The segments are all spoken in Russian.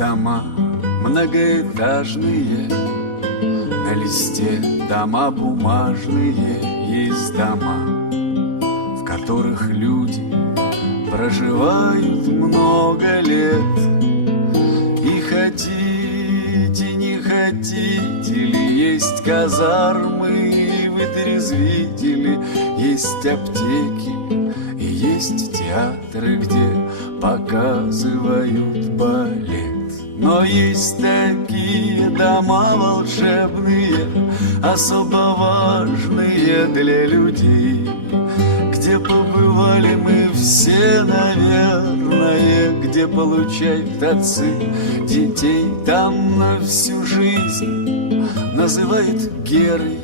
Дома многоэтажные, на листе дома бумажные, есть дома, в которых люди проживают много лет. И хотите, не хотите ли, есть казармы, вытрезвители, есть аптеки и есть театры, где показывают балет. Но есть такие дома волшебные, особо важные для людей, где побывали мы все, наверное, где получают отцы детей там на всю жизнь. Называют Герой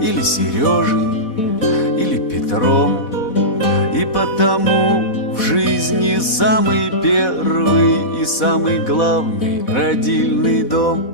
или Сережей или Петром, самый главный родильный дом